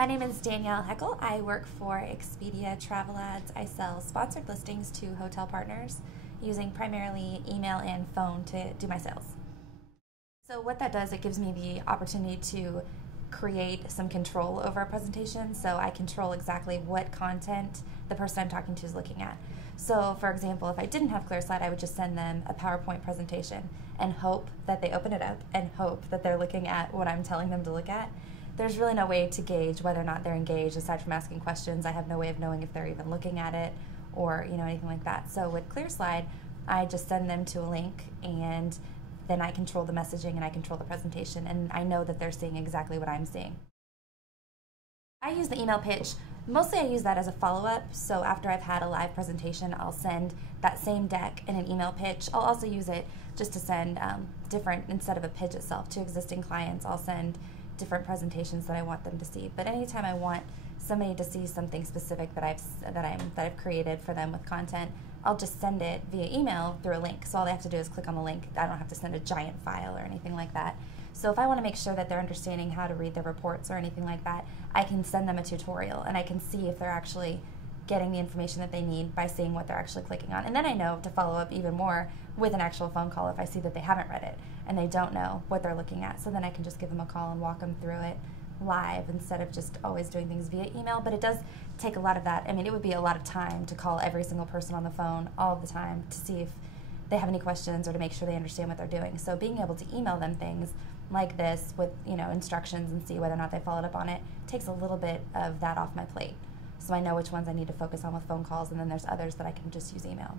My name is Danielle Heckel. I work for Expedia Travel Ads. I sell sponsored listings to hotel partners using primarily email and phone to do my sales. So what that does, it gives me the opportunity to create some control over a presentation, so I control exactly what content the person I'm talking to is looking at. So for example, if I didn't have ClearSlide, I would just send them a PowerPoint presentation and hope that they open it up and hope that they're looking at what I'm telling them to look at. There's really no way to gauge whether or not they're engaged aside from asking questions. I have no way of knowing if they're even looking at it or anything like that. So with ClearSlide, I just send them to a link, and then I control the messaging and I control the presentation, and I know that they're seeing exactly what I'm seeing. I use the email pitch. Mostly I use that as a follow-up, so after I've had a live presentation, I'll send that same deck in an email pitch. I'll also use it just to send different, instead of a pitch itself, to existing clients. I'll send different presentations that I want them to see. But anytime I want somebody to see something specific that I've created for them with content, I'll just send it via email through a link. So all they have to do is click on the link. I don't have to send a giant file or anything like that. So if I want to make sure that they're understanding how to read their reports or anything like that, I can send them a tutorial, and I can see if they're actually getting the information that they need by seeing what they're actually clicking on. And then I know to follow up even more with an actual phone call if I see that they haven't read it and they don't know what they're looking at. So then I can just give them a call and walk them through it live instead of just always doing things via email. But it does take a lot of that. I mean, it would be a lot of time to call every single person on the phone all the time to see if they have any questions or to make sure they understand what they're doing. So being able to email them things like this with instructions and see whether or not they followed up on it takes a little bit of that off my plate. So I know which ones I need to focus on with phone calls, and then there's others that I can just use email.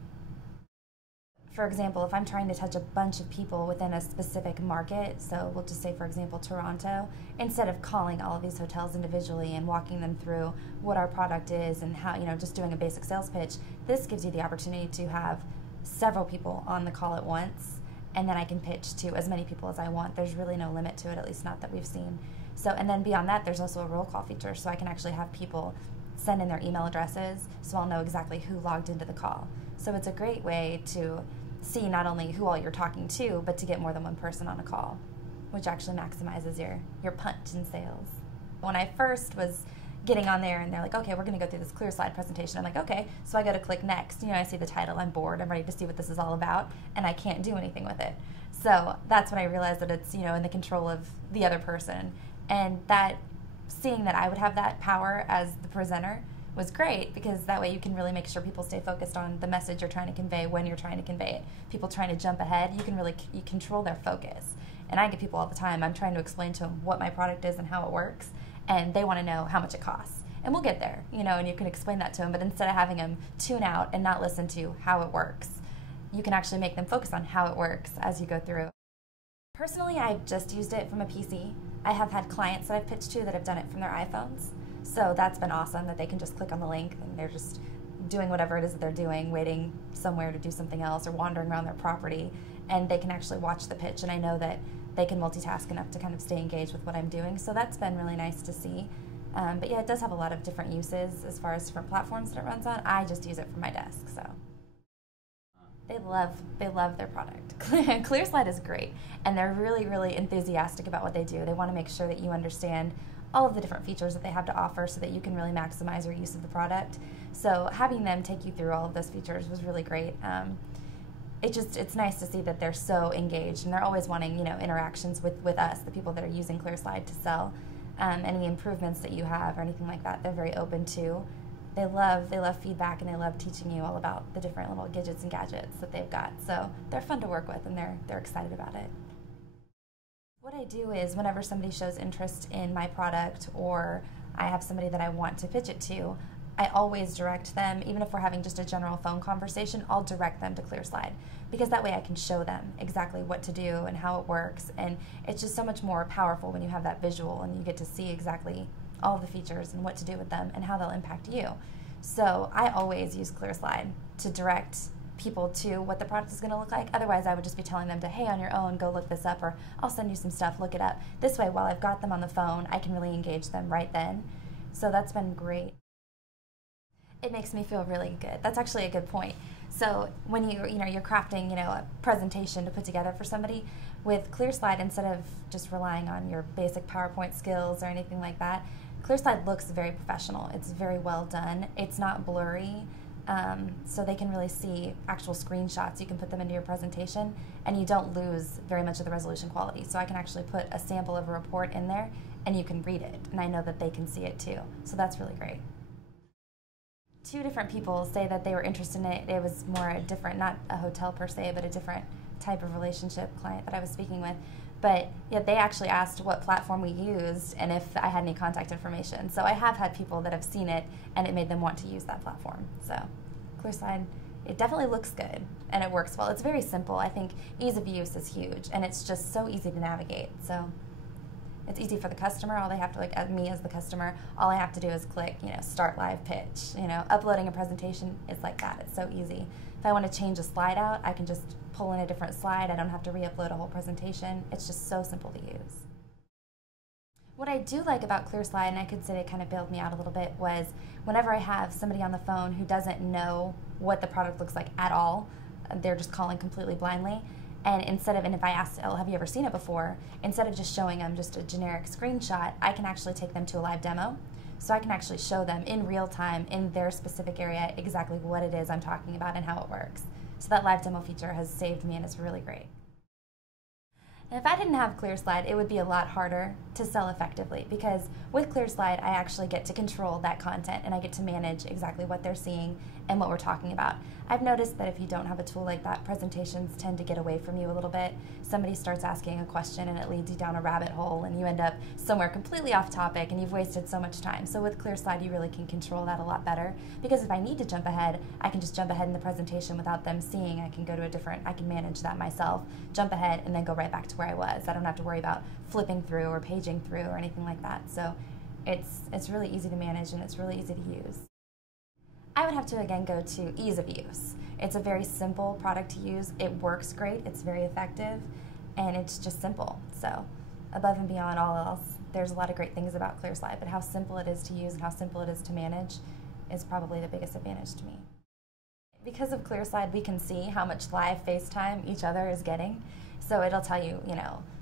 For example, if I'm trying to touch a bunch of people within a specific market, so we'll just say, for example, Toronto, instead of calling all of these hotels individually and walking them through what our product is and how, just doing a basic sales pitch, this gives you the opportunity to have several people on the call at once, and then I can pitch to as many people as I want. There's really no limit to it, at least not that we've seen. So, and then beyond that, there's also a roll call feature, so I can actually have people send in their email addresses, so I'll know exactly who logged into the call. So it's a great way to see not only who all you're talking to, but to get more than one person on a call, which actually maximizes your punch in sales. When I first was getting on there and they're like, okay, we're going to go through this ClearSlide presentation, I'm like, okay, so I go to click next. I see the title, I'm bored, I'm ready to see what this is all about, and I can't do anything with it. So that's when I realized that it's in the control of the other person, and that seeing that I would have that power as the presenter was great, because that way you can really make sure people stay focused on the message you're trying to convey when you're trying to convey it. People trying to jump ahead, you control their focus. And I get people all the time, I'm trying to explain to them what my product is and how it works, and they want to know how much it costs. And we'll get there, and you can explain that to them, but instead of having them tune out and not listen to how it works, you can actually make them focus on how it works as you go through. Personally, I've just used it from a PC. I have had clients that I've pitched to that have done it from their iPhones. So that's been awesome, that they can just click on the link and they're just doing whatever it is that they're doing, waiting somewhere to do something else or wandering around their property, and they can actually watch the pitch, and I know that they can multitask enough to kind of stay engaged with what I'm doing. So that's been really nice to see. But yeah, it does have a lot of different uses as far as different platforms that it runs on. I just use it for my desk, so. They love their product. ClearSlide is great, and they're really, really enthusiastic about what they do. They want to make sure that you understand all of the different features that they have to offer so that you can really maximize your use of the product. So having them take you through all of those features was really great. It's nice to see that they're so engaged, and they're always wanting interactions with us, the people that are using ClearSlide, to sell any improvements that you have or anything like that. They're very open to. They love feedback, and they love teaching you all about the different little gadgets and gadgets that they've got. So they're fun to work with, and they're excited about it. What I do is whenever somebody shows interest in my product, or I have somebody that I want to pitch it to, I always direct them, even if we're having just a general phone conversation, I'll direct them to ClearSlide, because that way I can show them exactly what to do and how it works, and it's just so much more powerful when you have that visual and you get to see exactly all of the features and what to do with them and how they'll impact you. So I always use ClearSlide to direct people to what the product is going to look like. Otherwise, I would just be telling them to, hey, on your own, go look this up, or I'll send you some stuff, look it up. This way, while I've got them on the phone, I can really engage them right then. So that's been great. It makes me feel really good. That's actually a good point. So when you're crafting a presentation to put together for somebody, with ClearSlide, instead of just relying on your basic PowerPoint skills or anything like that, ClearSlide looks very professional. It's very well done. It's not blurry, so they can really see actual screenshots. You can put them into your presentation, and you don't lose very much of the resolution quality. So I can actually put a sample of a report in there, and you can read it, and I know that they can see it too. So that's really great. Two different people say that they were interested in it. It was more a different, not a hotel per se, but a different type of relationship client that I was speaking with. But yeah, they actually asked what platform we used and if I had any contact information. So I have had people that have seen it and it made them want to use that platform. So ClearSlide, it definitely looks good and it works well. It's very simple. I think ease of use is huge and it's just so easy to navigate. So it's easy for the customer. All they have to, like me as the customer, all I have to do is click, start live pitch. Uploading a presentation is like that. It's so easy. If I want to change a slide out, I can just pull in a different slide. I don't have to re-upload a whole presentation. It's just so simple to use. What I do like about ClearSlide, and I could say it kind of bailed me out a little bit, was whenever I have somebody on the phone who doesn't know what the product looks like at all, they're just calling completely blindly, and if I ask, oh, have you ever seen it before, instead of just showing them just a generic screenshot, I can actually take them to a live demo. So I can actually show them in real time in their specific area exactly what it is I'm talking about and how it works. So that live demo feature has saved me and it's really great. And if I didn't have ClearSlide, it would be a lot harder to sell effectively because with ClearSlide, I actually get to control that content and I get to manage exactly what they're seeing and what we're talking about. I've noticed that if you don't have a tool like that, presentations tend to get away from you a little bit. Somebody starts asking a question and it leads you down a rabbit hole and you end up somewhere completely off topic and you've wasted so much time. So with ClearSlide, you really can control that a lot better because if I need to jump ahead, I can just jump ahead in the presentation without them seeing. I can go to I can manage that myself, jump ahead and then go right back to where I was. I don't have to worry about flipping through or paging through or anything like that. So it's really easy to manage and it's really easy to use. I would have to again go to ease of use. It's a very simple product to use. It works great, it's very effective, and it's just simple. So above and beyond all else, there's a lot of great things about ClearSlide, but how simple it is to use and how simple it is to manage is probably the biggest advantage to me. Because of ClearSlide, we can see how much live FaceTime each other is getting. So it'll tell you,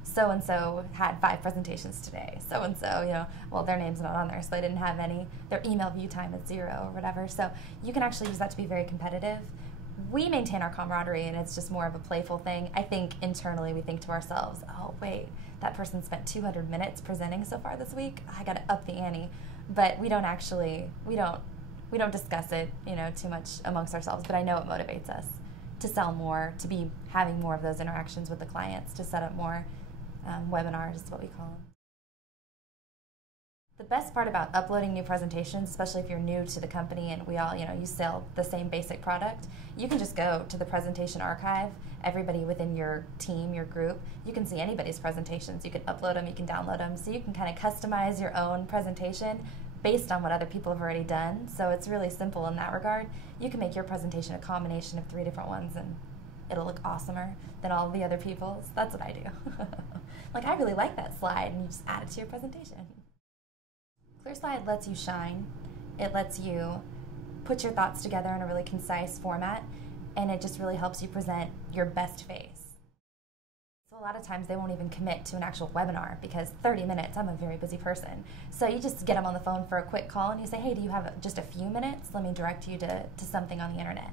so-and-so had 5 presentations today. So-and-so, well, their name's not on there, so they didn't have any. Their email view time is 0 or whatever. So you can actually use that to be very competitive. We maintain our camaraderie, and it's just more of a playful thing. I think internally we think to ourselves, oh, wait, that person spent 200 minutes presenting so far this week. I got to up the ante. But we don't discuss it, too much amongst ourselves, but I know it motivates us to sell more, to be having more of those interactions with the clients, to set up more webinars is what we call them. The best part about uploading new presentations, especially if you're new to the company and we all, you sell the same basic product, you can just go to the presentation archive. Everybody within your team, your group, you can see anybody's presentations. You can upload them, you can download them, so you can kind of customize your own presentation based on what other people have already done. So it's really simple in that regard. You can make your presentation a combination of 3 different ones and it'll look awesomer than all the other people's. That's what I do. Like, I really like that slide, and you just add it to your presentation. ClearSlide lets you shine. It lets you put your thoughts together in a really concise format, and it just really helps you present your best face. So a lot of times they won't even commit to an actual webinar because 30 minutes, I'm a very busy person. So you just get them on the phone for a quick call and you say, hey, do you have just a few minutes? Let me direct you to something on the internet.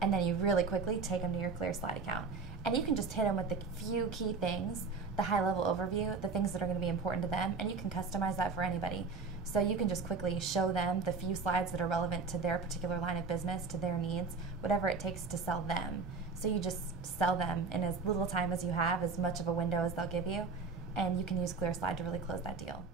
And then you really quickly take them to your ClearSlide account. And you can just hit them with the few key things, the high-level overview, the things that are going to be important to them, and you can customize that for anybody. So you can just quickly show them the few slides that are relevant to their particular line of business, to their needs, whatever it takes to sell them. So you just sell them in as little time as you have, as much of a window as they'll give you, and you can use ClearSlide to really close that deal.